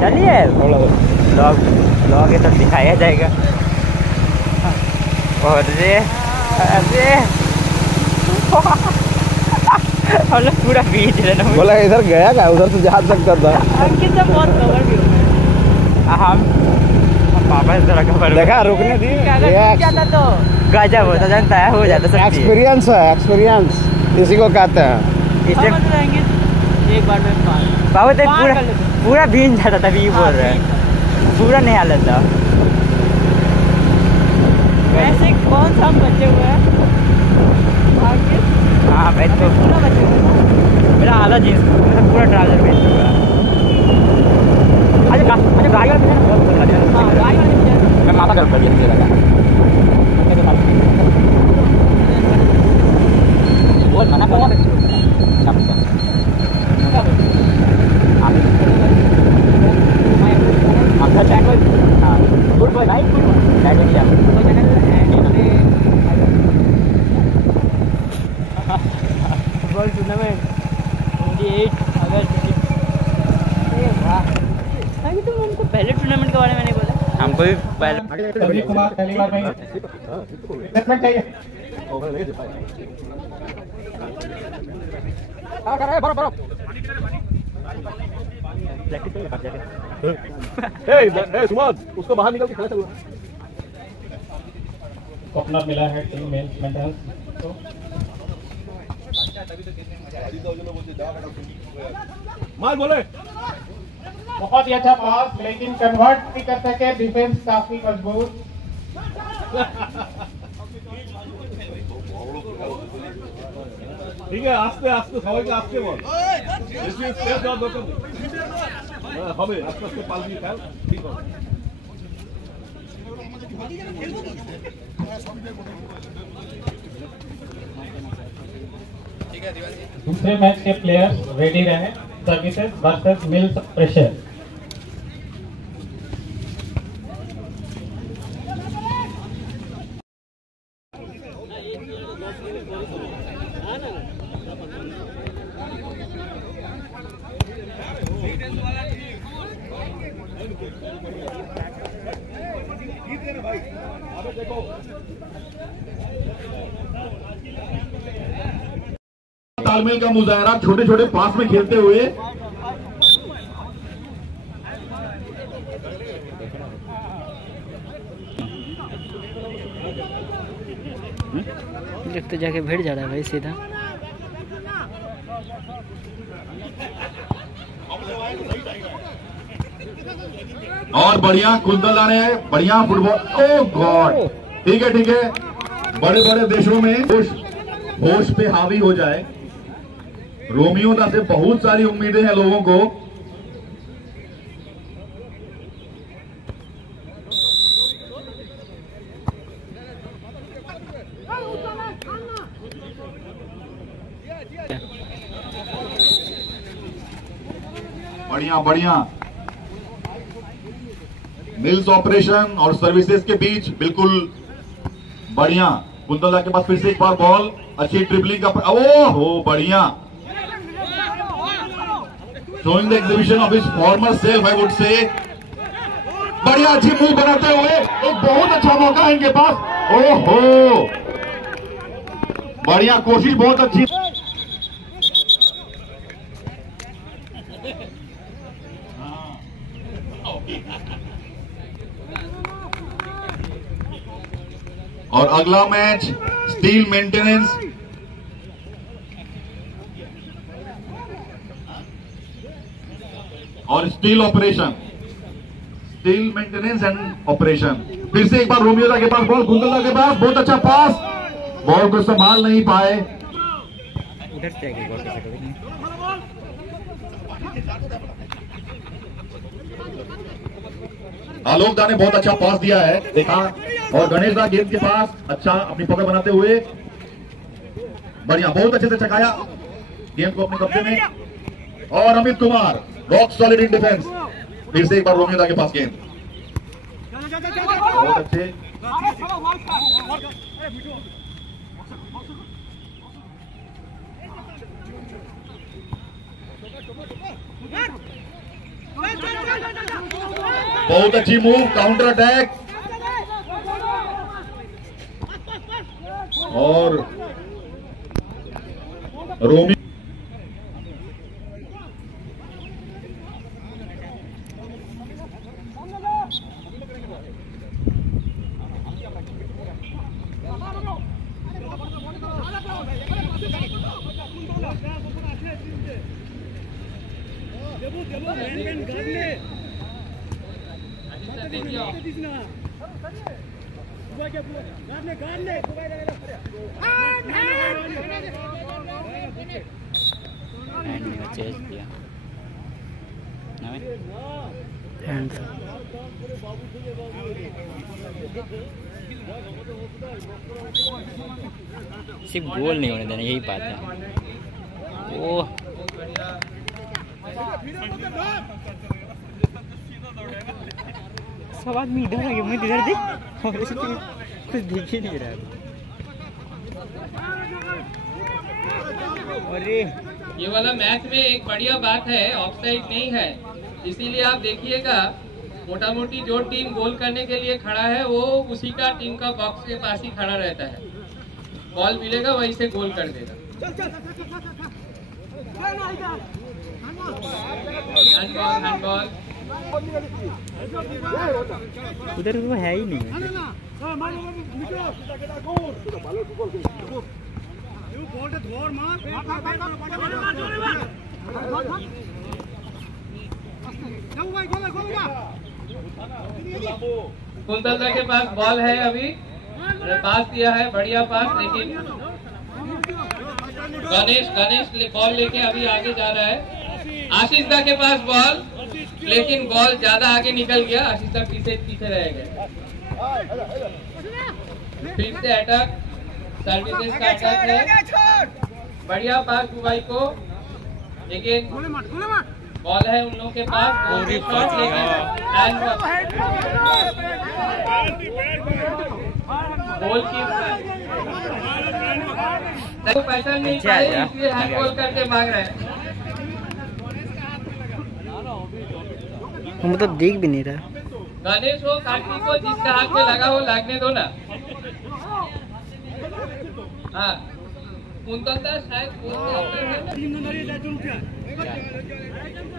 चलिए ब्लॉग ये सब दिखाया जाएगा। और अरे हम लोग पूरा बीच रहे ना। बोला इधर गया क्या, उधर से जा सकता था। अंकित से बहुत कवर भी हम पापा से थोड़ा कवर देखा, रुकने दी जाता तो गजब होता, जानता है, हो जाता सब। एक्सपीरियंस है, एक्सपीरियंस इसी को कहते हैं। एक बार में बाबू तो पूरा भीन जाता था, भी बोल रहे हैं पूरा नहीं हालत था। वैसे कौन सा बचे हुए हैं? हाँ भाई, तो पूरा बचे हुए, मेरा आधा जींस पूरा ट्राउजर बेच चुका है। अच्छा गाड़ी वाला मैं माता कर दिया बोल मना करो। गुड बॉय भाई, वर्ल्ड टूर्नामेंट 28 अगस्त। अभी तुम हमको पहले टूर्नामेंट के बारे में नहीं बोला। हमको भी पहले कुमार पहली बार में चाहिए। सुमन, उसको बाहर निकल के खड़ा चलो। अपना मिला है टीम मेंस मेंटेनेंस को। मार बोले, बहुत ही अच्छा पास, लेकिन कन्वर्ट नहीं कर सके। डिफेंस काफी मजबूत। ठीक है, आस्ते आस्ते सबाइके आस्ते बोल, বেশি স্পেস দেওয়ার দরকার নেই। হবে আস্তে আস্তে পাল দিয়ে খেল, ঠিক হবে। दूसरे मैच के प्लेयर्स रेडी रहे। Services versus mills pressure. तालमेल का मुजाहरा छोटे छोटे पास में खेलते हुए। तो जाके भिड़ जा रहा है भाई सीधा। और बढ़िया कुंदन लाने हैं, बढ़िया फुटबॉल। ओ गॉड, ठीक है ठीक है। बड़े बड़े देशों में होश पे हावी हो जाए। रोमियो दा से बहुत सारी उम्मीदें हैं लोगों को। बढ़िया बढ़िया मिल्स ऑपरेशन और सर्विसेज के बीच बिल्कुल बढ़िया। कुंदला के पास फिर से एक बार बॉल, अच्छी ट्रिपलिंग का, ओहो बढ़िया। Showing the exhibition of his former self, I would say. बढ़िया अच्छी मूव बनाते हुए एक बहुत अच्छा मौका है इनके पास। ओहो बढ़िया कोशिश, बहुत अच्छी। और अगला मैच स्टील मेंटेनेंस और steel operation, steel maintenance and operation. फिर से एक बार रोमियोला के पास बॉल, गुंदला के पास बहुत अच्छा पास, बॉल को संभाल नहीं पाए। आलोक दा ने बहुत अच्छा पास दिया है, देखा। और गणेश दा गेंद के पास अच्छा अपनी पकड़ बनाते हुए बढ़िया, बहुत अच्छे से चकाया गेंद को अपने कब्जे में। और Amit Kumar rock solid in defence. फिर से एक बार रोमियोला के पास गेंद, बहुत अच्छे। बहुत अच्छी मूव, काउंटर अटैक और रोमी चेज किया सिर्फ गोल नहीं होने देना, यही बात है। ओह सब आदमी इधर आ गए, मुझे इधर देख और ऐसे कुछ दिख ही नहीं रहा। अरे ये वाला मैच में एक बढ़िया बात है, ऑफसाइड नहीं है, इसीलिए आप देखिएगा मोटा मोटी जो टीम गोल करने के लिए खड़ा है वो उसी का टीम का बॉक्स के पास ही खड़ा रहता है। बॉल मिलेगा वहीं से गोल कर देगा। हैंडबॉल उधर वो है ही नहीं। कुंतलदा के पास बॉल है, अभी पास दिया है, बढ़िया पास, लेकिन गणेश बॉल लेके अभी आगे जा रहा है। आशीष दा के पास बॉल, लेकिन बॉल ज्यादा आगे निकल गया, आशीष दा पीछे रह गए। फिर से अटैक, सर्विसेज का अटैक है, बढ़िया पास दुबई को, लेकिन बॉल है उन लोगों के पास, गोल की पैसा नहीं पाए, इसलिए हैंड बॉल करके मांग रहे हैं। हम तो देख भी नहीं रहा। गणेश हो कार्तिक को, जिसका हाथ में लगा हो लागने दो ना। हाँ कुंतलदा शायद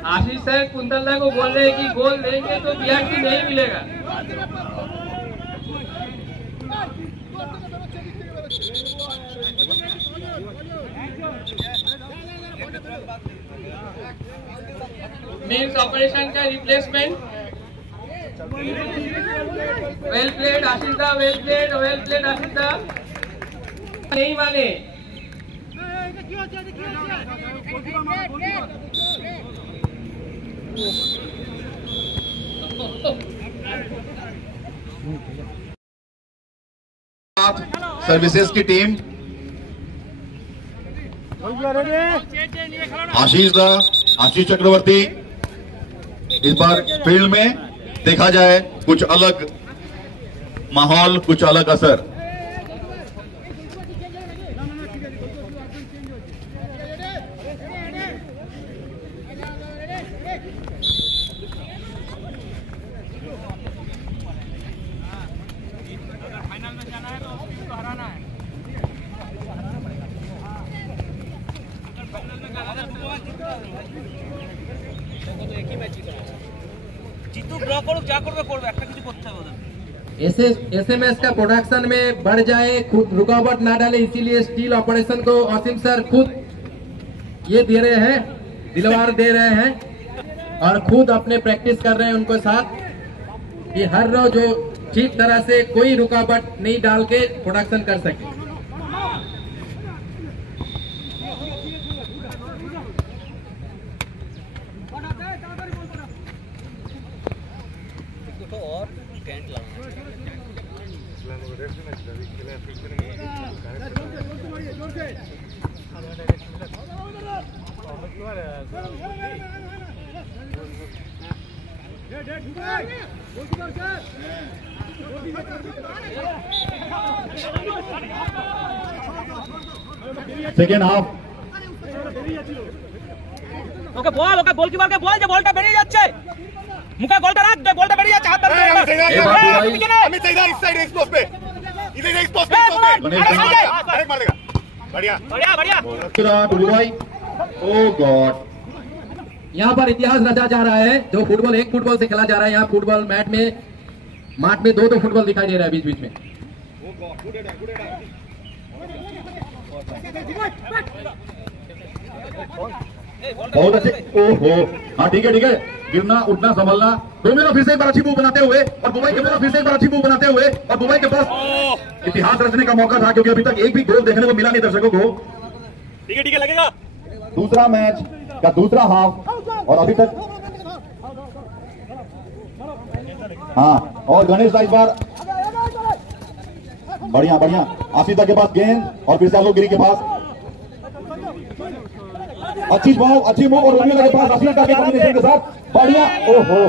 आशीष है, कुंतलदा को बोल रहे हैं कि गोल देंगे तो बीआरसी नहीं मिलेगा। मीन्स ऑपरेशन का रिप्लेसमेंट। वेल प्लेड आशीष दा, वेल प्लेड आशीष दा। नहीं माने, सर्विसेज की टीम आशीष चक्रवर्ती इस बार फील्ड में देखा जाए कुछ अलग माहौल, कुछ अलग असर। फाइनल में जाना है तो उसको तो हराना है। जीतू ड्र करुक जा करबे करबे একটা কিছু করতে হবে ওদের। एसएमएस का प्रोडक्शन में बढ़ जाए, खुद रुकावट ना डाले, इसीलिए स्टील ऑपरेशन को असीम सर खुद ये दे रहे हैं, दिलवार दे रहे हैं और खुद अपने प्रैक्टिस कर रहे हैं उनको साथ कि हर रोज जो ठीक तरह से कोई रुकावट नहीं डाल के प्रोडक्शन कर सके। और टेंट लगाना সেকেন্ড হাফ। ওকে বল কি বলকে বল যে বলটা বেরিয়ে যাচ্ছে, মুখে বলটা রাখ দে, বলটা বেরিয়ে যাচ্ছে, হাত ধরে আমি इधर इस साइड एक्सपोज पे, इधर एक्सपोज पे डायरेक्ट मार देगा। बढ़िया बढ़िया बढ़िया टू बॉय। ओ गॉड, यहाँ पर इतिहास रचा जा रहा है। जो फुटबॉल एक फुटबॉल से खेला जा रहा है, यहाँ फुटबॉल मैट में दो फुटबॉल दिखाई दे रहा है बीच बीच में। बहुत अच्छे। ओहो, हाँ ठीक है गिरना उठना संभलना। डोमिनो फिर से एक बार अच्छी मूव बनाते हुए और बुबई के फिर से एक बार अच्छी मूव बनाते हुए और बुबई के पास इतिहास रचने का मौका था, क्योंकि अभी तक एक भी गोल देखने को मिला नहीं दर्शकों को। ठीक है लगेगा। दूसरा मैच का दूसरा हाफ और अभी तक हाँ, और गणेश इस बार बढ़िया आशीता के पास गेंद और फिर से आलोक गिरी के पास अच्छी मूव और रोमियो के पास आशीता के कॉम्बिनेशन के साथ बढ़िया। ओहो,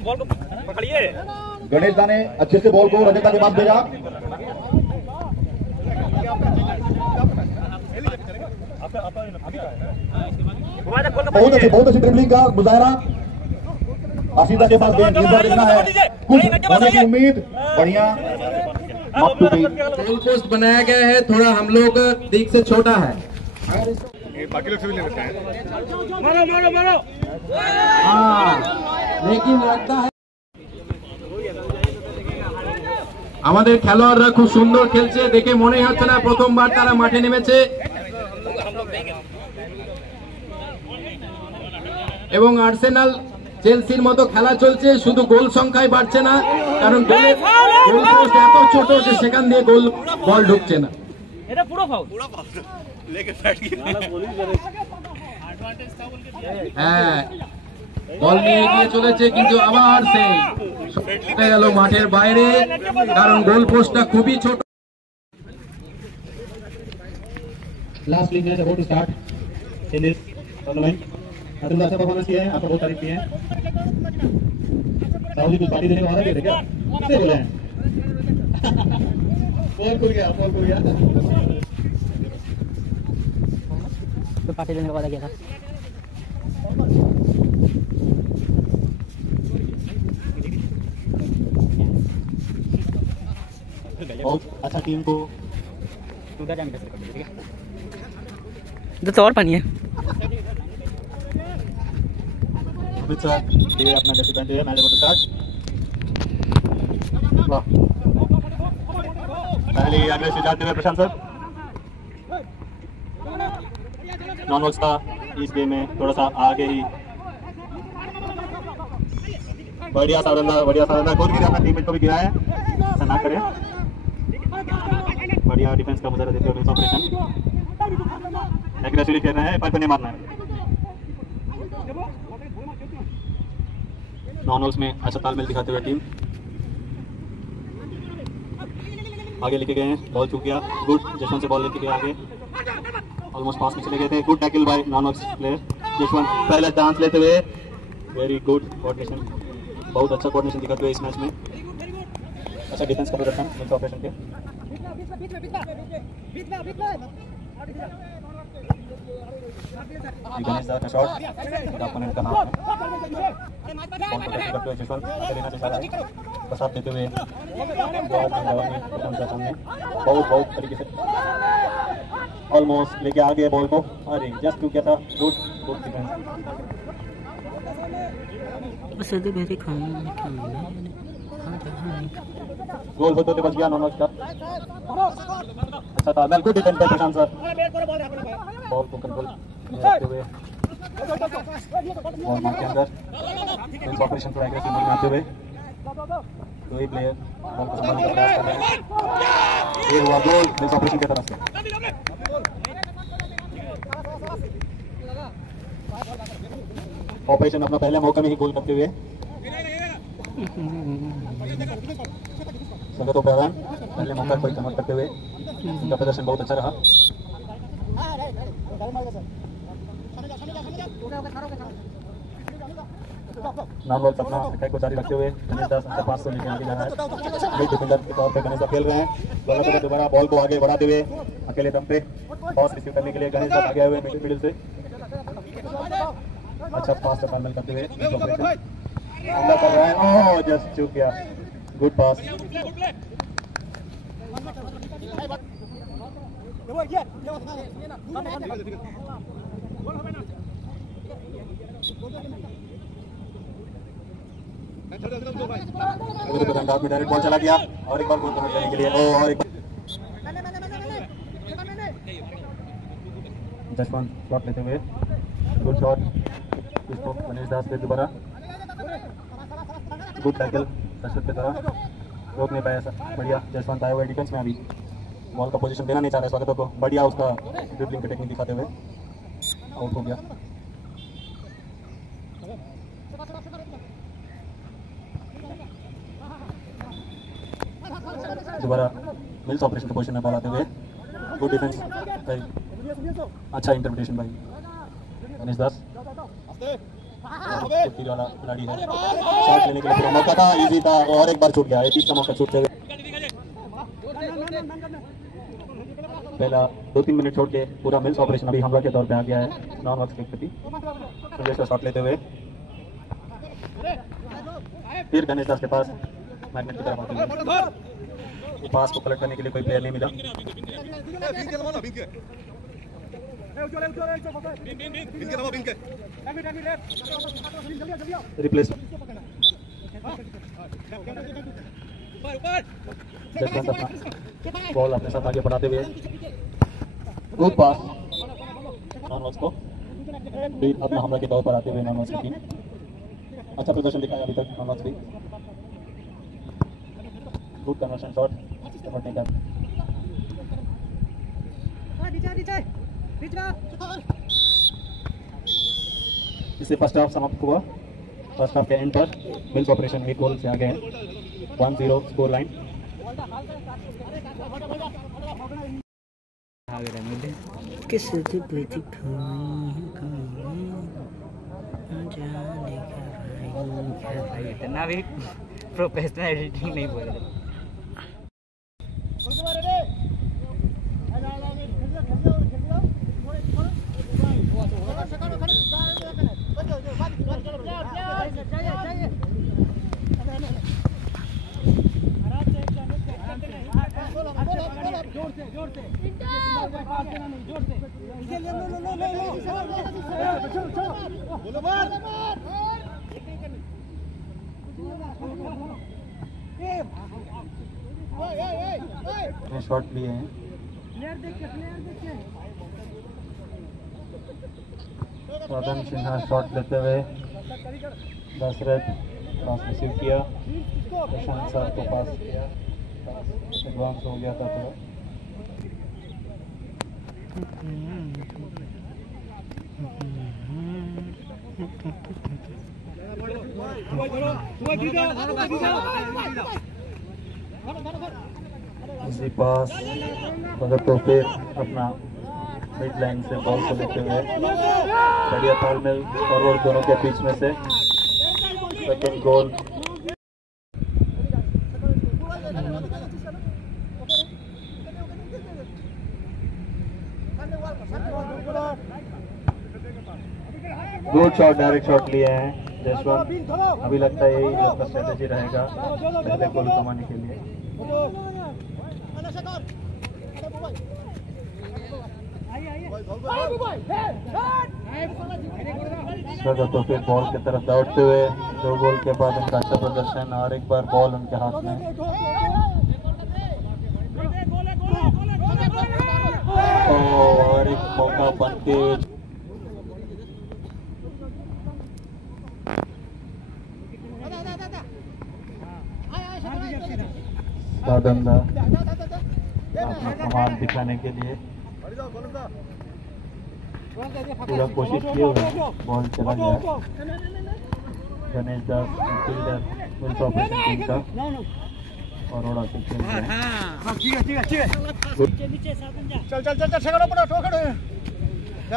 बॉल को पकड़िए। गणेश दा ने अच्छे से बॉल को रजता के पास भेजा। बहुत अच्छी ड्रिबलिंग का मुजाहरा। आशीता के पास गेंद देखना है, कुछ होने की उम्मीद। बढ़िया, गोल पोस्ट बनाया गया है, थोड़ा हम लोग दिख से छोटा है। बाकी लोग से भी ले लेते हैं। मारो हाँ, लेकिन लगता है আমাদের খেলোয়াড়রা খুব সুন্দর খেলছে, দেখে মনে হচ্ছে না প্রথমবার তারা মাঠে নেমেছে। এবং আর্সেনাল চেলসির মতো খেলা চলছে, শুধু গোল সংখ্যায় বাড়ছে না, কারণ গোল পোস্ট এত ছোট যে সেখান দিয়ে বল ঢুকছে না। এটা পুরো ফাউল लेके बैठ गया। হ্যাঁ, বল নিয়ে এগিয়ে চলেছে, কিন্তু আবার সেই গেল মাঠের বাইরে, কারণ গোল পোস্টটা খুবই ছোট। Last league match about to start in this tournament. तुम अच्छा परफॉर्मेंस किया है, आपका बहुत तारीफ की है। राहुल जी कुछ पार्टी देने को आ रहे थे क्या? किसने बोले हैं? बॉल खुल गया तो पार्टी देने का वादा किया था। बहुत अच्छा टीम को तो और पानी है। अमित सर, ये अपना रेसिडेंट है, मैच अबाउट टू स्टार्ट। वाह, पहले अग्रेसिव जाते हुए प्रशांत सर। नॉन वॉल्स का इस गेम में थोड़ा सा आगे ही। बढ़िया सावधान, गोल भी अपना टीममेट को भी गिरा है, ऐसा ना करें। बढ़िया डिफेंस का मुजाहरा देते हुए ऑपरेशन एग्रेसिवली खेल रहे हैं, पर नहीं मारना है। नॉन वॉल्स में अच्छा तालमेल दिखाते हुए टीम आगे लेके गए हैं। बॉल चूक गया, गुड जसवंत से बॉल लेके गए आगे, ऑलमोस्ट पास में चले गए थे। Good tackle bye non walls player Jaswant, पहला चांस लेते हुए। वेरी गुड कोऑर्डिनेशन, बहुत अच्छा कोऑर्डिनेशन दिखाते हुए इस मैच में। अच्छा डिफेंस का प्रदर्शन मिक्स ऑपरेशन के। गणेश का शॉट अपोनेंट का हाथ में, बॉल को टैकल करते हुए जसवंत आगे लेना चाह रहा है, पसार देते हुए सामने बहुत तरीके से ऑलमोस्ट लेके आ गए बॉल को। अरे जस्ट टू क्या था, गुड डिफेंस। गोल होते होते बच गया नॉन वॉल्स का। अच्छा था, गुड डिफेंस बाय प्रशांत सर। बॉल को कंट्रोल करते हुए बॉल मार के अंदर डिफेंस ऑपरेशन थोड़ा एग्रेसिव में आते हुए दो ही प्लेयर बॉल को संभालने का प्रयास कर रहे हैं। ये हुआ गोल डिफेंस ऑपरेशन की तरफ से। ऑपरेशन अपना पहले मौका में ही गोल करते हुए संगत प्रधान पहले मौका को कन्वर्ट करते हुए उनका प्रदर्शन बहुत अच्छा रहा। नॉन-बॉक्स अपना अटैक को जारी रखते हुए गणेश दास अंदर 500 लेके आगे जा रहा है। मिड डिफेंडर के तौर पे गणेश दास खेल रहे हैं। दोबारा बॉल को आगे बढ़ाते हुए अकेले दम पे पास रिसीव करने के लिए गणेश दास आगे आए हुए मिडिल से अच्छा पास से फाइनल करते हुए हमला कर रहा है। ओह जस्ट चूक गया। गुड पास। में डायरेक्ट बॉल चला गया और एक बार गोल करने के लिए और एक जसवंत शॉट लेते हुए गुड शॉट इसको गणेश दास पे दोबारा गुड टैकल दशरथ पे तरह रोक नहीं पाया सर। बढ़िया जसवंत आया हुआ डिफेंस में अभी बॉल का पोजीशन देना नहीं चाह रहा स्वागत को। बढ़िया उसका ड्रिबलिंग की टेक्निक दिखाते हुए आउट हो गया। दोबारा मिल्स ऑपरेशन के पोजीशन में बॉल आते हुए गुड डिफेंस भाई अच्छा इंटरप्रिटेशन भाई गणेश दास वाला खिलाड़ी है। शॉट लेने के लिए मौका था इजी था और एक बार छूट गया। तीसरा मौका छूटते हुए पहला 2-3 मिनट छोड़ के पूरा मिल्स ऑपरेशन अभी हमला के तौर पे आ गया है नॉन वर्क्स के प्रति। संदेश का शॉट लेते हुए फिर गणेश दास के पास मैग्नेट की तरफ आते हुए पास को कलेक्ट करने के लिए कोई प्लेयर नहीं मिला। रिप्लेस बॉल अपने साथ आगे बढ़ाते हुए गुड पास नॉन-वर्क्स को फिर अपना हमला के तौर पर आते हुए नॉन-वर्क्स की टीम अच्छा प्रदर्शन दिखाया अभी तक नॉन-वर्क्स भी। गुड कन्वर्शन शॉट कन्वर्ट नहीं कर। इससे फर्स्ट हाफ समाप्त हुआ। फर्स्ट हाफ के एंड पर मिल्स ऑपरेशन 8 गोल से आगे हैं 1-0 स्कोर लाइन। इतना भी प्रोफेशनल एडिटिंग नहीं बोल रहे। शॉट लिए हैं साधन सिन्हा शॉट लेते हुए दशरथ पास रिसीव किया प्रशांत सर को पास किया एडवांस हो गया था थोड़ा। इसी पास मगर तो फिर अपना मिड लाइन से बॉल को लेते हुए बढ़िया तालमेल फॉरवर्ड दोनों के बीच में से second goal. Good shot direct shot लिए हैं जसवंत। अभी लगता है यही उसका स्ट्रेटेजी रहेगा पहले गोल कमाने के लिए। तो फिर बॉल की तरफ दौड़ते हुए 2 गोल के बाद उनका अच्छा प्रदर्शन और एक बार बॉल उनके हाथ में और एक मौका बन के अपना कमाल दिखाने के लिए पूरा कोशिश किए हुए बॉल चला गया। गणेश दास फील्डर मिल्स ऑपरेशन टीम का और ओड़ा से खेल रहे हैं।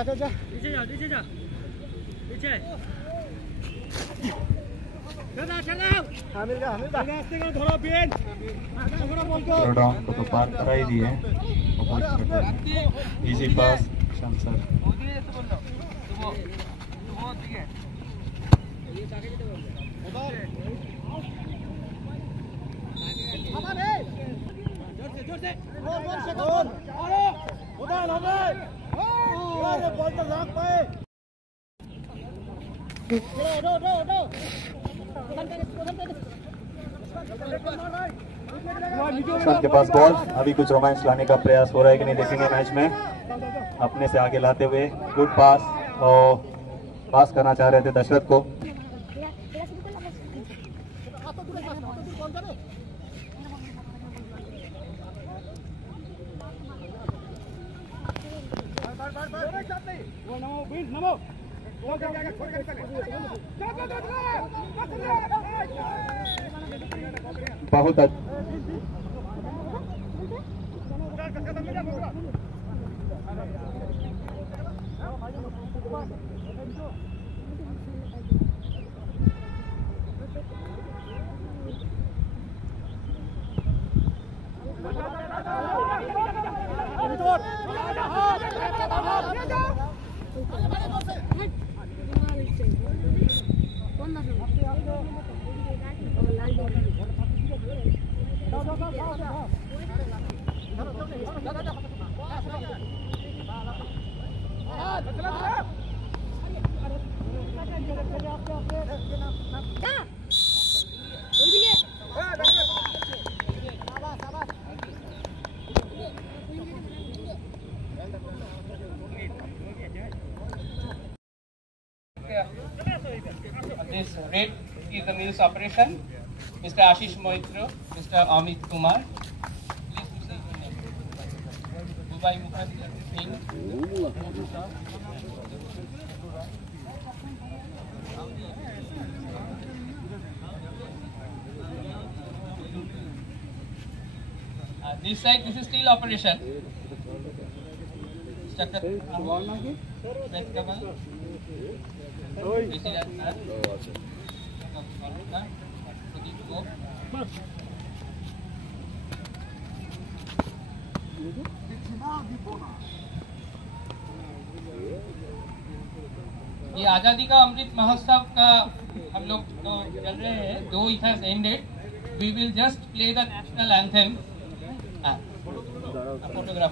चल डाउन को तो पार करा ही दिए। इजी पास सर। के पास बॉल, अभी कुछ रोमांस लाने का प्रयास हो रहा है कि नहीं देखेंगे मैच में। अपने से आगे लाते हुए गुड पास, और पास करना चाह रहे थे दशरथ को। बहुत This red is the news operation. Mr. Ashish Moitra, Mr. Amit Kumar. Please to say your name. Dubai Mukherjee Singh. This side, this is steel operation. ये आजादी का अमृत महोत्सव का हम लोग तो चल रहे हैं, दो it has ended, we will just play the national anthem. Photograph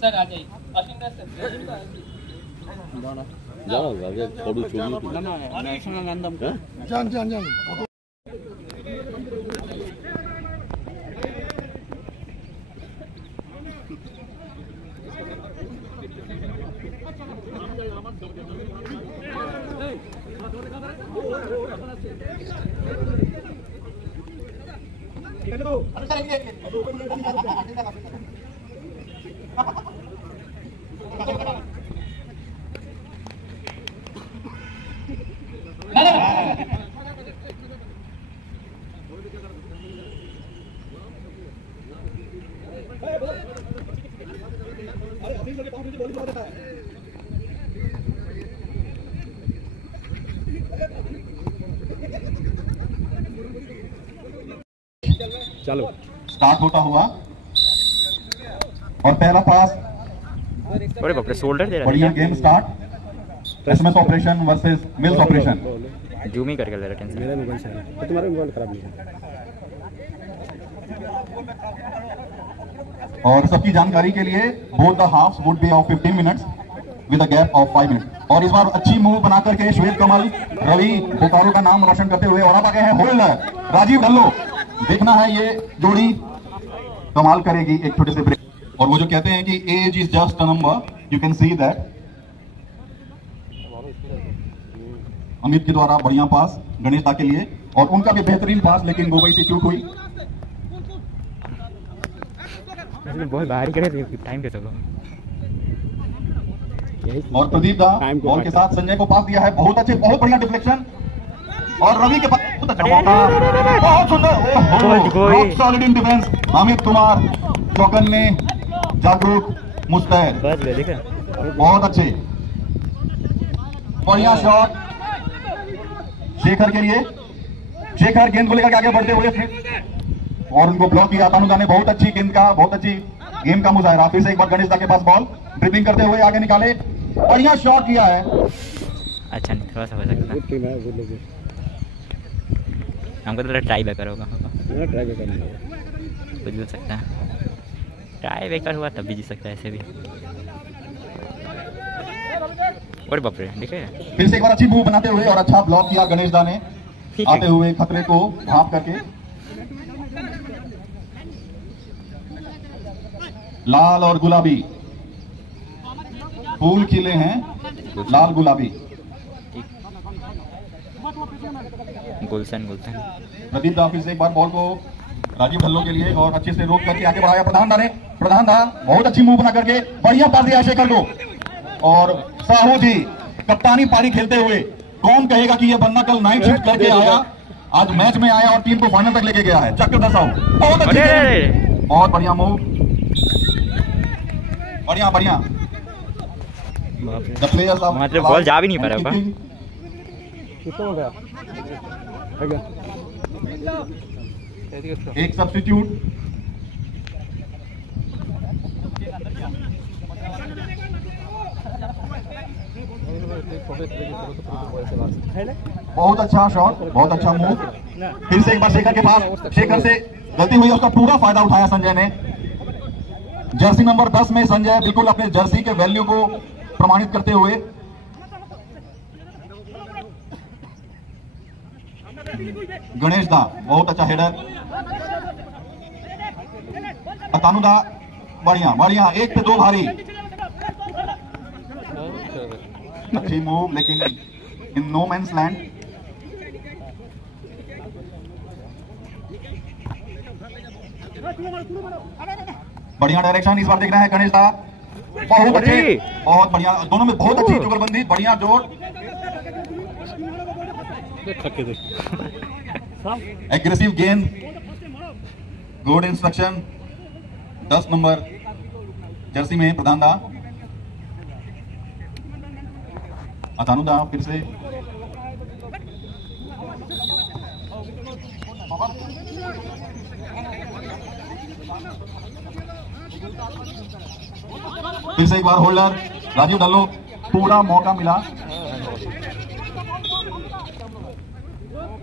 sir आ जाइए, अशिंदर सर नेशनल एंथम जान चलो स्टार्ट होता हुआ और पहला पास। अरे बाप रे, शोल्डर दे रहा है। बढ़िया game start. SMS operation versus mills operation. Zoom ही करके ले रहा टेंशन। मेरा मोबाइल से है तो तुम्हारा मोबाइल खराब नहीं है। और सबकी जानकारी के लिए both the halves would be of 15 minutes with a gap of 5 minutes. और इस बार अच्छी मूव बना करके श्वेत कमल रवि बोकारो का नाम रोशन करते हुए, और आप आगे हैं होल्डर राजीव ढल्लो। देखना है ये जोड़ी कमाल करेगी एक छोटे से ब्रेक। और वो जो कहते हैं कि age is just a number, you can see that. Amit के द्वारा बढ़िया पास गणेश दा के लिए, और उनका भी बेहतरीन पास, लेकिन गोबाई से चूक हुई। बहुत बाहर करे टाइम के तो। और प्रदीप दा बॉल के साथ संजय को पास दिया है, बहुत अच्छे, बहुत बढ़िया डिफ्लेक्शन। और रवि के पास बहुत सुंदर, rock solid in defence. Amit Kumar चौकन्ने, जागरूक, मुस्तैद, बहुत अच्छे। बढ़िया शॉट शेखर के लिए। शेखर गेंद को लेकर आगे बढ़ते हुए फिर और उनको ब्लॉक किया। तानुदा ने बहुत अच्छी गेंद का, बहुत अच्छी गेम का मुजाहरा। फिर से एक बार गणेश दा के पास बॉल ड्रिबलिंग करते हुए आगे निकाले, बढ़िया शॉट किया है। अच्छा नहीं, थोड़ा सा हो सकता है, हमको तो ट्राई बेकर होगा, कुछ भी हो सकता है। ट्राई बेकर हुआ तब भी जीत सकता है ऐसे भी। और बाप रे, देखे फिर से एक बार अच्छी मूव बनाते हुए और अच्छा ब्लॉक किया गणेश दा ने, आते हुए खतरे को भाप करके। लाल और गुलाबी फूल खिले हैं, लाल गुलाबी। गुलशन प्रदीप दा फिर से एक बार बॉल को राजीव ढल्लो के लिए और अच्छे से रोक करके आगे बढ़ाया प्रधान दा ने। प्रधान दा बहुत अच्छी मूव बना करके बढ़िया पास दिया शेखर को। और साहू जी कप्तानी पारी खेलते हुए, कौन कहेगा कि ये बंदा कल नाइट शिफ्ट करके आया, आज मैच में आया और टीम को फाइनल तक लेके गया है। चक्रधर साहू बहुत अच्छी, बहुत बढ़िया मूव, बढ़िया बढ़िया। मतलब बॉल जा भी नहीं पा रहा। एक सब्स्टिट्यूट बहुत अच्छा शॉट, बहुत अच्छा मूव। फिर से एक बार शेखर के पास, शेखर से गलती हुई, उसका पूरा फायदा उठाया संजय ने। जर्सी नंबर 10 में संजय बिल्कुल अपने जर्सी के वैल्यू को प्रमाणित करते हुए। गणेश दा बहुत अच्छा हेडर, तानु दा बढ़िया बढ़िया, एक पे दो भारी, अच्छी मूव लेकिन इन नो मैंस लैंड। बढ़िया डायरेक्शन इस बार देख रहे हैं गणेश दा, बहुत अच्छे, बहुत बढ़िया, दोनों में बहुत अच्छी जुगलबंदी, बढ़िया जोड़। एग्रेसिव गेंद, गुड इंस्ट्रक्शन। 10 नंबर जर्सी में प्रधान दा, अतानु दा फिर से एक बार होल्डर राजीव ढल्लो, पूरा मौका मिला।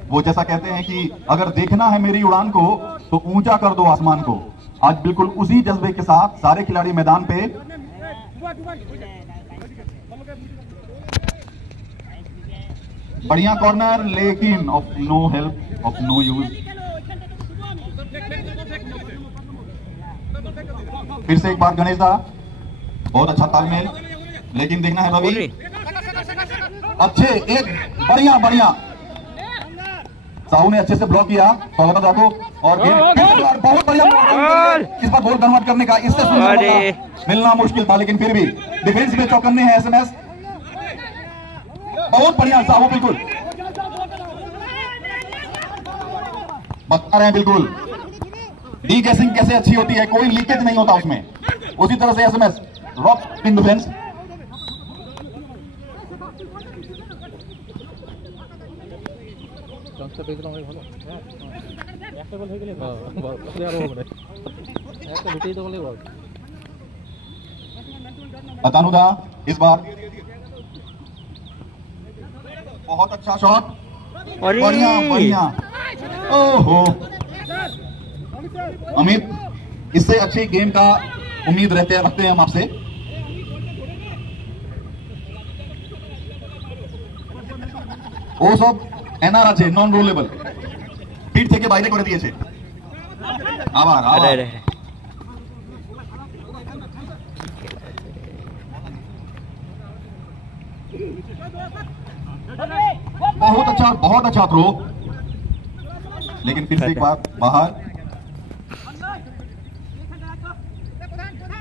वो जैसा कहते हैं कि अगर देखना है मेरी उड़ान को तो ऊंचा कर दो आसमान को। आज बिल्कुल उसी जज्बे के साथ सारे खिलाड़ी मैदान पे। बढ़िया कॉर्नर लेकिन of no help, of no use. फिर से एक बार गणेश दा, बहुत अच्छा तालमेल, लेकिन देखना है रवि, अच्छे, एक बढ़िया बढ़िया। साहू ने अच्छे से ब्लॉक किया, स्वागत आपको। और बहुत बढ़िया इस बार गोल कन्वर्ट करने का, इससे मिलना मुश्किल था लेकिन फिर भी डिफेंस में चौकन्ने हैं एसएमएस। बहुत बढ़िया साहू, बिल्कुल बता रहे हैं, बिल्कुल डी गैसिंग कैसे अच्छी होती है, कोई लीकेज नहीं होता उसमें, उसी तरह से एसएमएस रॉक इन डिफेंस। अतानुदा इस बार बहुत अच्छा शॉट, बढ़िया बढ़िया। ओहो अमित, इससे अच्छी गेम का उम्मीद रखते हैं हम आपसे। ও সব এনআর আছে নন রোলেবল, পিট থেকে বাইরে করে দিয়েছে। আবার আবার बहुत अच्छा थ्रो, लेकिन फिर से एक बार बाहर।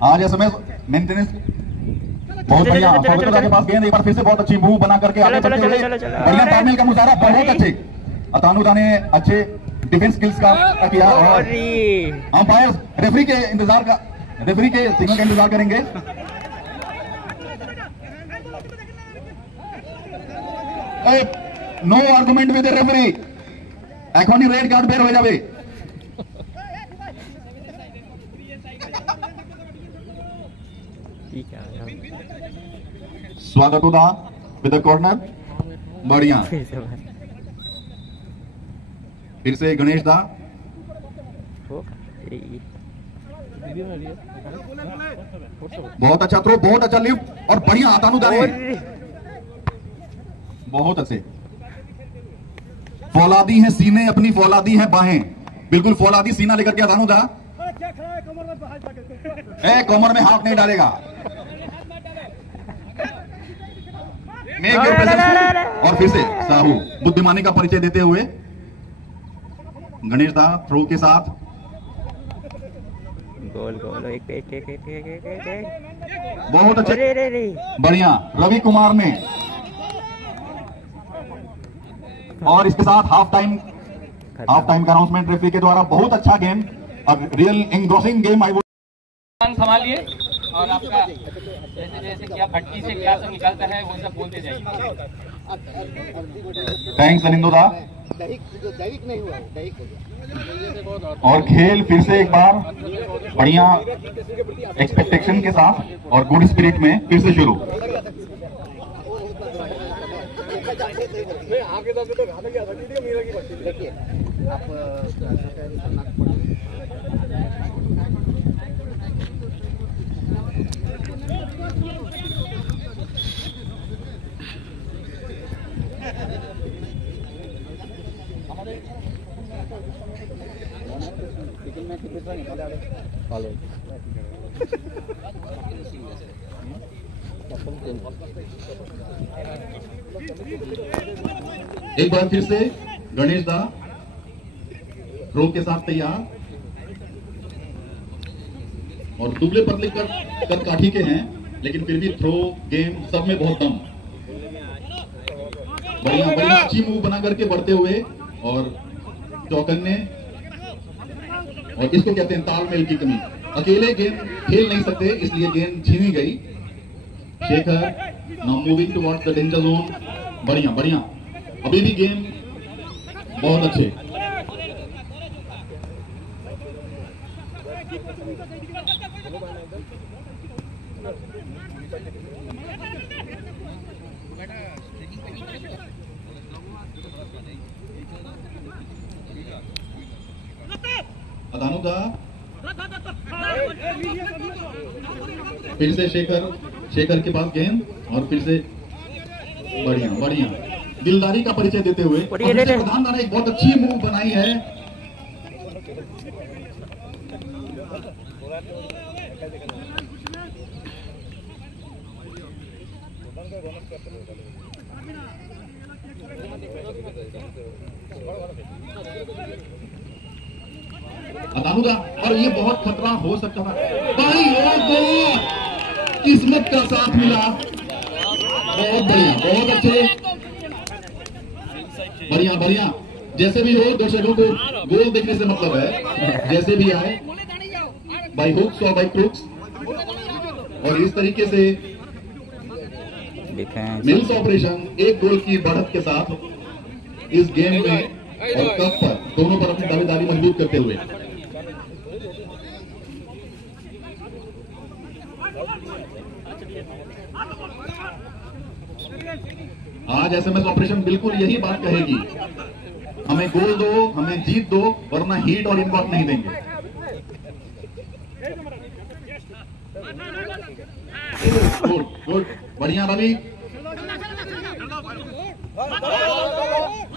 आज एसएमएस मेंटेनेंस बहुत बढ़िया, स्वागत के पास गेंद, एक बार फिर से बहुत अच्छी मूव बना करके आगे बढ़ते हुए, बढ़िया तालमेल का मुजाहरा, बहुत अच्छे। अतानुदा ने अच्छे डिफेंस स्किल्स का किया और अंपायर रेफरी के सिग्नल का इंतजार करेंगे। No argument with the referee, এখনই রেড কার্ড বের হয়ে যাবে। स्वागत होता विद कॉर्नर, बढ़िया। फिर से गणेश दा, बहुत अच्छा थ्रो, बहुत अच्छा लिफ्ट और बढ़िया आतानुदा ने, बहुत अच्छे। फौलादी है सीने, अपनी फौलादी है बाहें, बिल्कुल फौलादी सीना लेकर के आतानुदा कमर में हाथ नहीं डालेगा। और फिर से साहू बुद्धिमानी का परिचय देते हुए गणेश दा थ्रो के साथ गोल गोल एक बहुत अच्छे, बढ़िया रवि कुमार ने। और इसके साथ हाफ टाइम का अनाउंसमेंट रेफरी के द्वारा। बहुत अच्छा game, real engrossing game. I would संभालिए और आपका जैसे जैसे क्या भट्टी से क्या सब निकलता है वो सब बोलते जाइए। थैंक्स अनिंदोदा। और खेल फिर से एक बार बढ़िया एक्सपेक्टेशन के साथ और गुड स्पिरिट में फिर से शुरू। एक बार फिर से गणेश दा थ्रो के साथ तैयार और दुबले पतले कर काठी के हैं, लेकिन फिर भी थ्रो गेम सब में बहुत दम। बढ़िया बढ़िया अच्छी मूव बना करके बढ़ते हुए और चौकन्ने, और इसको कहते हैं तालमेल की कमी। अकेले गेम खेल नहीं सकते, इसलिए गेंद छीनी गई। Shekhar now moving towards the danger zone. बढ़िया बढ़िया, अभी भी गेम बहुत अच्छे। अदानुदा फिर से शेखर के पास गेंद और फिर से बढ़िया बढ़िया दिलदारी का परिचय देते हुए प्रधान ने एक बहुत अच्छी मूव बनाई है। अदानुदा, और ये बहुत खतरा हो सकता था भाई। किस्मत का साथ मिला, बहुत बढ़िया, बहुत अच्छे, बढ़िया बढ़िया। जैसे भी हो, दर्शकों को गोल देखने से मतलब है, जैसे भी आए, बाई हुक्स और बाई क्रुक्स। और इस तरीके से मिल्स ऑपरेशन एक गोल की बढ़त के साथ इस गेम में और कप पर दोनों पर अपनी दावेदारी मजबूत करते हुए आज एसएमएस ऑपरेशन बिल्कुल यही बात कहेगी, हमें गोल दो, हमें जीत दो, वरना हीट और इनवॉट नहीं देंगे। गुड गुड, बढ़िया रवि।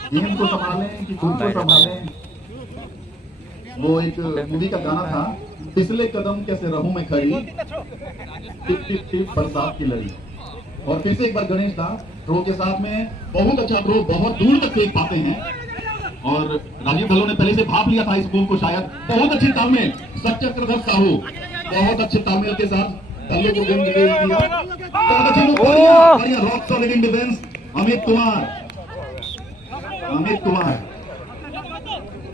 गेम को संभालें कि खुद को संभालें। वो एक मूवी का गाना था, पिछले कदम कैसे रहूं मैं खड़ी, टिप टिप टिप बरसात की लड़ी। और फिर से एक बार गणेश दा थ्रो के साथ में, बहुत अच्छा थ्रो, बहुत दूर तक फेंक पाते हैं। और राजीव ढल्लो ने पहले से भाप लिया था इस मूव को शायद। बहुत अच्छी तालमेल, सच्चक्रधर साहू बहुत अच्छे तालमेल के साथ ढल्लो को गेम दिया। बहुत अच्छी मूव, बढ़िया rock solid in defence. Amit Kumar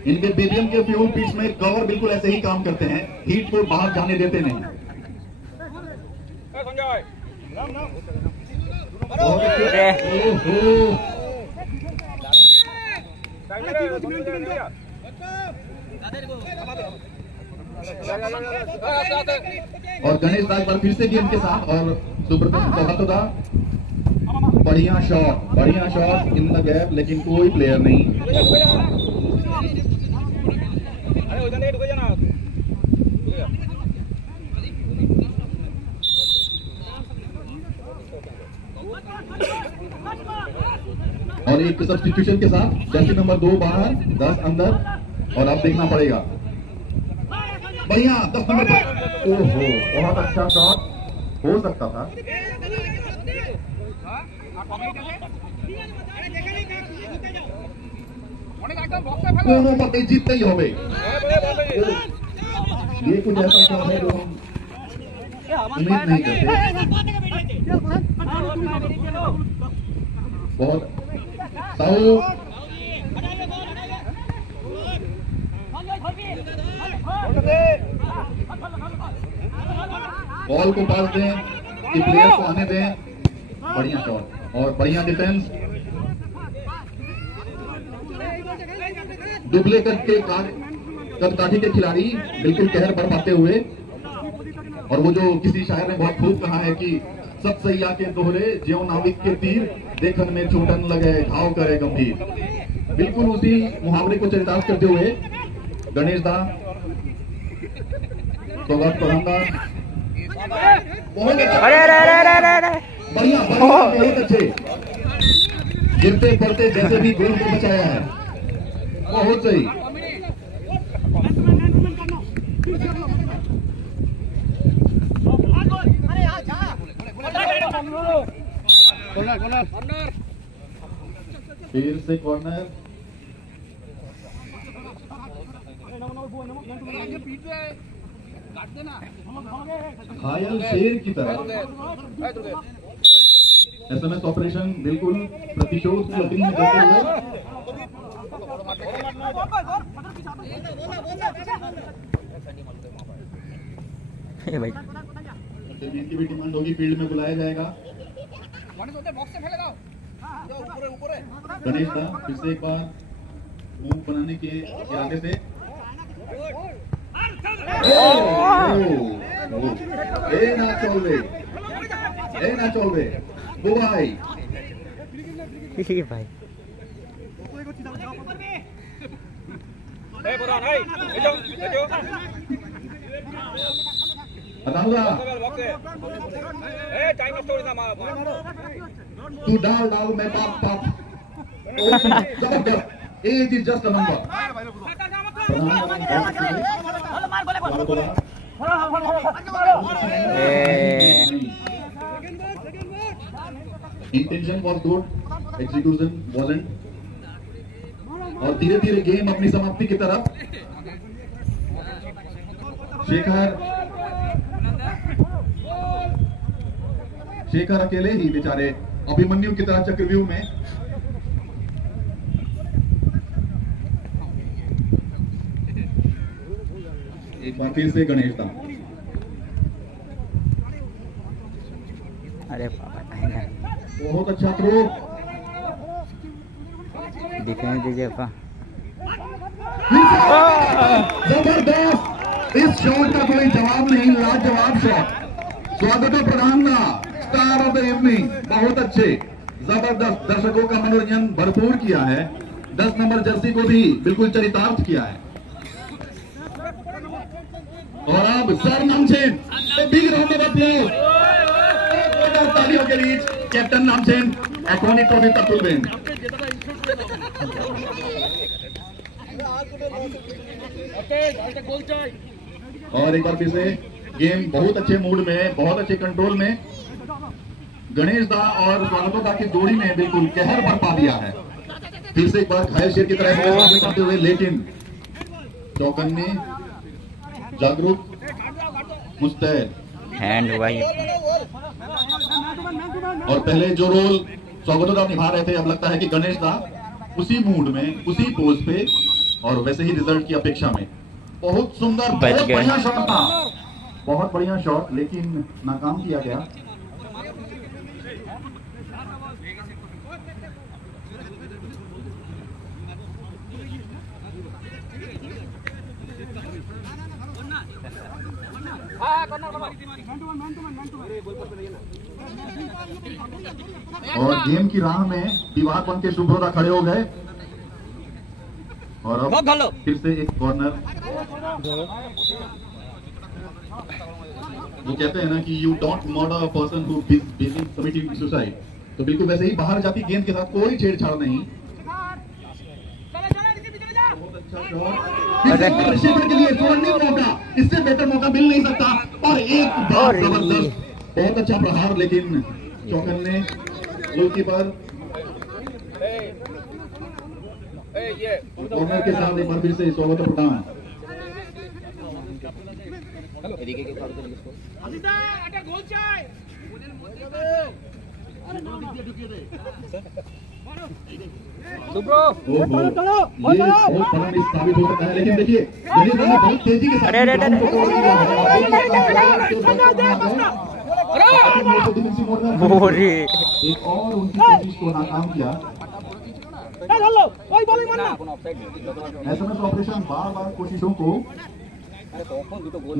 इनके बीबीएम के फ्यूल पिच में कवर बिल्कुल ऐसे ही काम करते हैं, हीट को बाहर जाने देते नहीं। और गणेश दा एक बार फिर से गेम के साथ और सुब्रत दा बढ़िया शॉट इन द गैप, लेकिन कोई प्लेयर नहीं। और एक सब्स्टिट्यूशन के साथ जर्सी नंबर 2 बाहर, 10 अंदर, और अब देखना पड़ेगा। बढ़िया 10 नंबर पर, ओहो बहुत अच्छा शॉट हो सकता था। दोनों पत्ते जीतते ही होंगे। ये कुछ ऐसा शॉट है जो हम उम्मीद नहीं करते। बहुत साहू बॉल को पास दें कि प्लेयर को आने दें। बढ़िया शॉट और बढ़िया डिफेंस। दुबले करके काठी के खिलाड़ी बिल्कुल कहर बढ़ पाते हुए, और वो जो किसी शायर ने बहुत खूब कहा है कि सब सैया के दोहरे ज्यों नाविक के तीर, देखन में चोटन लगे घाव करे गंभीर। बिल्कुल उसी मुहावरे को चरितार्थ करते हुए गणेश दा स्वागत करांगा। बहुत बढ़िया बहुत अच्छे गिरते पड़ते जैसे भी गोल को बचाया है, बहुत सही। फिर से कॉर्नर, घायल शेर की तरह एसएमएस ऑपरेशन बिल्कुल प्रतिशोध की अपील में करते हुए। भाई की भी डिमांड होगी, फील्ड में बुलाया जाएगा। गणेश दा फिर से एक बार मूव बनाने के इरादे से ना चल भाई। भाई तू डाल मैं पाप age is just a number. Intention was good, execution wasn't, और धीरे धीरे गेम अपनी समाप्ति की तरफ। शेखर अकेले ही बेचारे अभिमन्यु की तरह चक्रव्यूह में। एक बार फिर से गणेश दा। अरे बहुत अच्छा थ्रो, दिखने दीजिए। जबरदस्त, इस शॉट का कोई जवाब नहीं, लाजवाब शॉट। स्वागत है प्रधान दा, स्टार ऑफ द इवनिंग, बहुत अच्छे, जबरदस्त, दर्शकों का मनोरंजन भरपूर किया है। 10 नंबर जर्सी को भी बिल्कुल चरितार्थ किया है। और अब sir Namchen, big round of applause तालियों के बीच कैप्टन नामचेन आइकॉनिक ट्रॉफी तक तुलबेन। और एक बार फिर से गेम बहुत अच्छे मूड में, बहुत अच्छे कंट्रोल में। गणेश दा और स्वागतों दा की जोड़ी ने बिल्कुल कहर बरपा दिया है। फिर से एक बार घायल शेर की तरह करते हुए, लेकिन चौकन्ने, जागरूक, मुस्तैद हैंड हुआ ये। और पहले जो रोल स्वागतों दा निभा रहे थे, अब लगता है कि गणेश दा उसी मूड में, उसी पोज पे और वैसे ही रिजल्ट की अपेक्षा में। बहुत सुंदर, बहुत बढ़िया शॉट था, बहुत बढ़िया शॉट, लेकिन नाकाम किया गया। और गेम की राह में दीवार बन के शुभ्रोदा खड़े हो गए और अब फिर से एक कॉर्नर। वो कहते हैं ना कि you don't murder a person who busy committing suicide, तो बिल्कुल वैसे ही बाहर जाती गेंद के साथ कोई छेड़छाड़ नहीं। के लिए स्वर्णिम मौका, इससे बेहतर मौका मिल नहीं सकता। और एक बार जबरदस्त बहुत अच्छा प्रहार, लेकिन चौकन्ने गोलकीपर कॉर्नर के साथ एक बार फिर से स्वागत प्रदान। साबित हो सकता है, लेकिन देखिए बहुत तेजी के साथ एक और उनकी कोशिश को नाकाम किया। एसएमएस ऑपरेशन बार बार कोशिशों को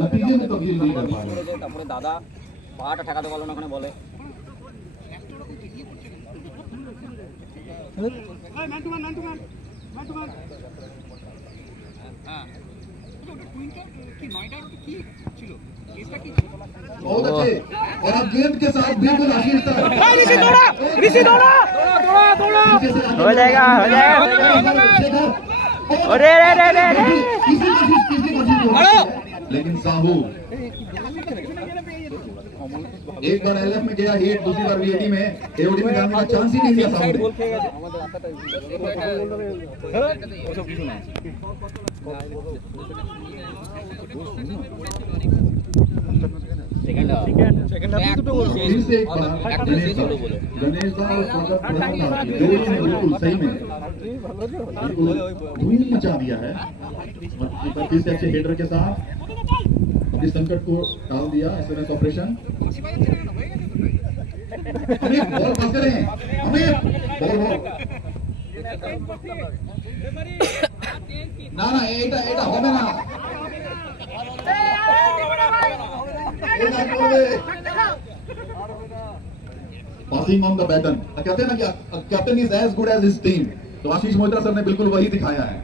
नतीजे में तब्दील नहीं कर पा रहे। दादा पाटा ঠেকাতে পারলো না, ওখানে বলে बहुत अच्छे। और अब गेंद के साथ बिल्कुल आशीष तक हो जाएगा अरे लेकिन साहू एक बार एलएफ में गया हिट, दूसरी बार वीएडी में एओडी में जाने का चांस ही नहीं दिया साहू फिर से एक बार गणेश दा और स्वागत प्रधान ने बिल्कुल सही में बिल्कुल धूम मचा दिया है। और फिर से अच्छे हेडर के साथ इस संकट को टाल दिया एसएमएस ऑपरेशन। हमें बॉल पास करें, हमें बॉल ना एटा হবে না पासिंग ऑन द बैटन। कहते हैं ना कि captain is as good as his team, तो आशीष मोहित्रा सर ने बिल्कुल वही दिखाया है।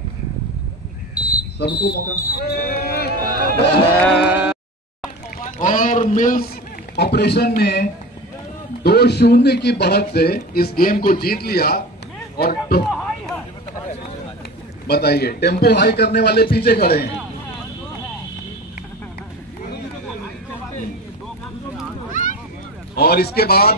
सबको मौका और मिल्स ऑपरेशन ने 2-0 की बढ़त से इस गेम को जीत लिया। और बताइए टेम्पो हाई करने वाले पीछे खड़े हैं। और इसके बाद